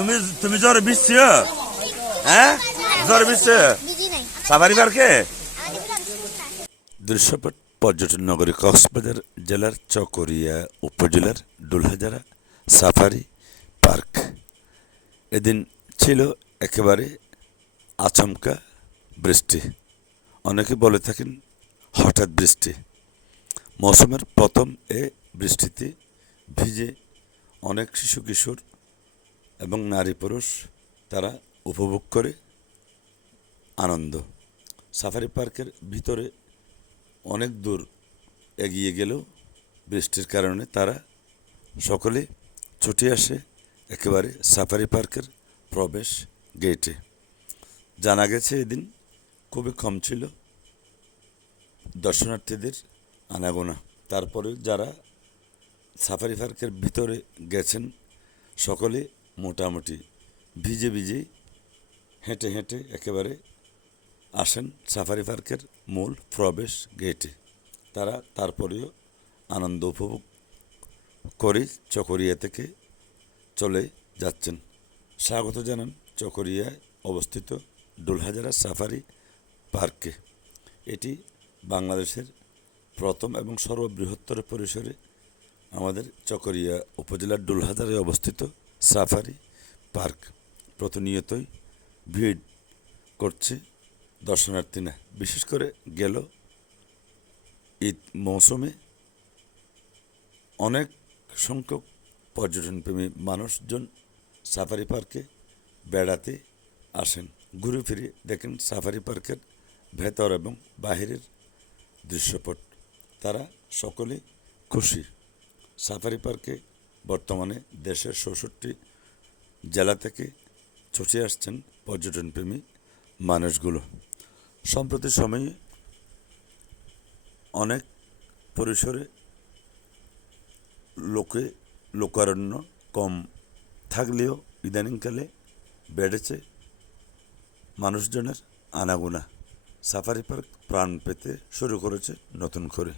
তুমি তুমি জ্বরে ভিজছো? হ্যাঁ, জ্বরে ভিজছো সাফারি পার্কে? দৃশ্যপট পর্যটন নগরী কক্সবাজার জেলার চকরিয়া উপজেলার ডুলহাজারা সাফারি পার্ক। এদিন ছিল একেবারে আচমকা বৃষ্টি। অনেকে বলে থাকেন হঠাৎ বৃষ্টি। মৌসুমের প্রথম এ বৃষ্টিতে ভিজে অনেক শিশু কিশোর এবং নারী পুরুষ তারা উপভোগ করে আনন্দ। সাফারি পার্কের ভিতরে অনেক দূর এগিয়ে গেলেও বৃষ্টির কারণে তারা সকলে ছুটে আসে একেবারে সাফারি পার্কের প্রবেশ গেটে। জানা গেছে এদিন খুবই কম ছিল দর্শনার্থীদের আনাগোনা। তারপরে যারা সাফারি পার্কের ভিতরে গেছেন সকলে মোটামুটি ভিজে ভিজে হেঁটে হেঁটে একেবারে আসেন সাফারি পার্কের মূল প্রবেশ গেটে। তারা তারপরেও আনন্দ উপভোগ করে চকরিয়া থেকে চলে যাচ্ছেন। স্বাগত জানান চকরিয়ায় অবস্থিত ডুলহাজারা সাফারি পার্কে। এটি বাংলাদেশের প্রথম এবং সর্ববৃহত্তর পরিসরে আমাদের চকরিয়া উপজেলার ডুলহাজারায় অবস্থিত সাফারি পার্ক। প্রতিনিয়তই ভিড় করছে দর্শনার্থীরা। বিশেষ করে গেল ঈদ মৌসুমে অনেক সংখ্যক পর্যটনপ্রেমী মানুষজন সাফারি পার্কে বেড়াতে আসেন। ঘুরে ফিরে দেখেন সাফারি পার্কের ভেতর এবং বাহিরের দৃশ্যপট। তারা সকলে খুশি। সাফারি পার্কে বর্তমানে দেশের ৬৬ জেলা থেকে ছুটে আসছেন পর্যটনপ্রেমী মানুষগুলো। সম্প্রতি সময়ে অনেক পরিসরে লোকারণ্য কম থাকলেও ইদানিংকালে বেড়েছে মানুষজনের আনাগোনা। সাফারি পার্ক প্রাণ পেতে শুরু করেছে নতুন করে।